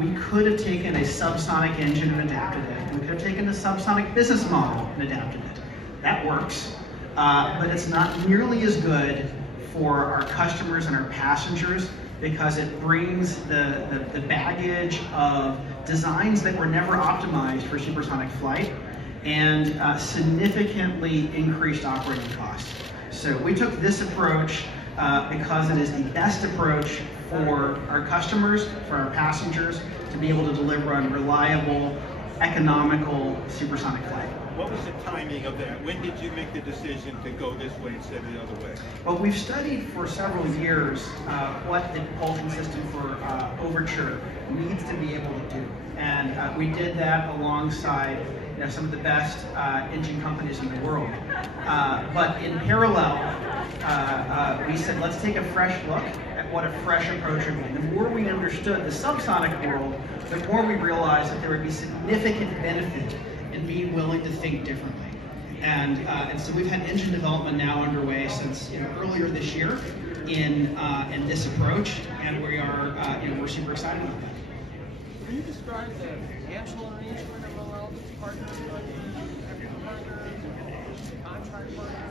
We could have taken a subsonic engine and adapted it. We could have taken the subsonic business model and adapted it. That works, but it's not nearly as good for our customers and our passengers because it brings the baggage of designs that were never optimized for supersonic flight and significantly increased operating costs. So we took this approach because it is the best approach for our customers, for our passengers, to be able to deliver on reliable, economical supersonic flight. What was the timing of that? When did you make the decision to go this way instead of the other way? Well, we've studied for several years what the propulsion system for Overture needs to be able to do. And we did that alongside some of the best engine companies in the world. But in parallel, we said, let's take a fresh look at what a fresh approach would be. The more we understood the subsonic world, the more we realized that there would be significant benefit in being willing to think differently. And so we've had engine development now underway since earlier this year in this approach, and we are we're super excited about that. Can you describe the financial arrangement of allowed partners, contract partners?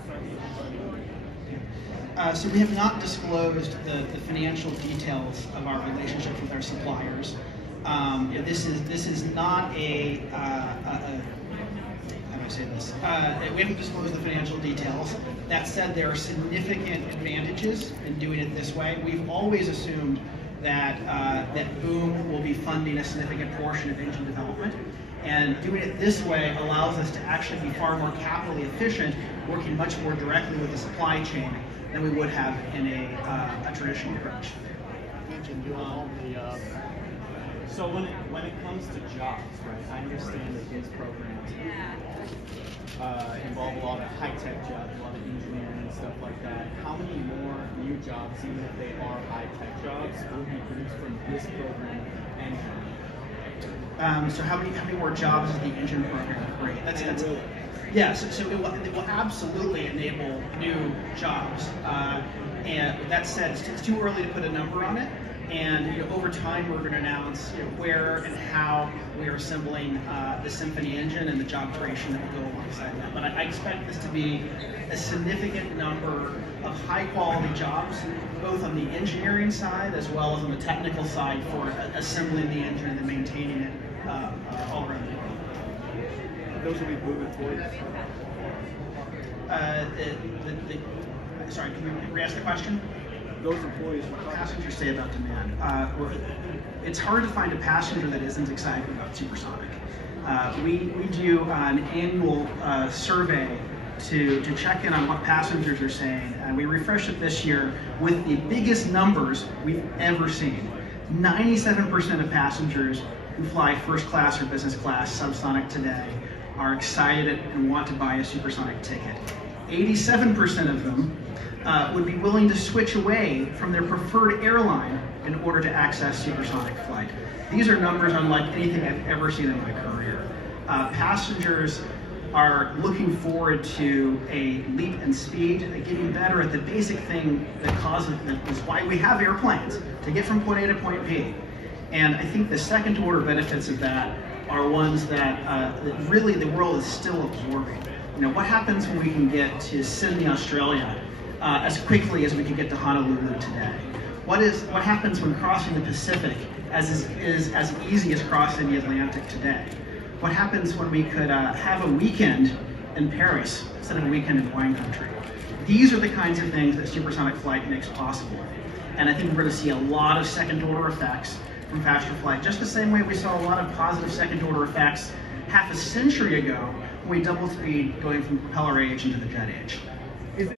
So we have not disclosed the financial details of our relationships with our suppliers. This is not a how do I say this? We haven't disclosed the financial details. That said, there are significant advantages in doing it this way. We've always assumed that Boom will be funding a significant portion of engine development, and doing it this way allows us to actually be far more capitally efficient, working much more directly with the supply chain than we would have in a traditional approach. So when it comes to jobs, right? I understand that these programs involve a lot of high-tech jobs, a lot of engineering and stuff like that. How many more new jobs, even if they are high-tech jobs, will be produced from this program and so how many more jobs is the engine program create? Yeah, so it will absolutely enable new jobs. And that said, it's too early to put a number on it. And over time, we're going to announce where and how we are assembling the Symphony engine and the job creation that will go alongside that. But I expect this to be a significant number of high-quality jobs, both on the engineering side as well as on the technical side for assembling the engine and maintaining it all around the world. Those will be Boom employees? Sorry, can you re-ask the question? Those employees, what passengers say about demand. It's hard to find a passenger that isn't excited about supersonic. We do an annual survey to check in on what passengers are saying, and we refreshed it this year with the biggest numbers we've ever seen. 97% of passengers who fly first class or business class subsonic today are excited and want to buy a supersonic ticket. 87% of them would be willing to switch away from their preferred airline in order to access supersonic flight. These are numbers unlike anything I've ever seen in my career. Passengers are looking forward to a leap in speed, getting better at the basic thing that is why we have airplanes, to get from point A to point B. And I think the second order benefits of that are ones that really the world is still absorbing. What happens when we can get to Sydney, Australia, as quickly as we can get to Honolulu today? What happens when crossing the Pacific is as easy as crossing the Atlantic today? What happens when we could have a weekend in Paris instead of a weekend in wine country? These are the kinds of things that supersonic flight makes possible. And I think we're going to see a lot of second order effects from faster flight, just the same way we saw a lot of positive second order effects half a century ago when we doubled speed going from propeller age into the jet age.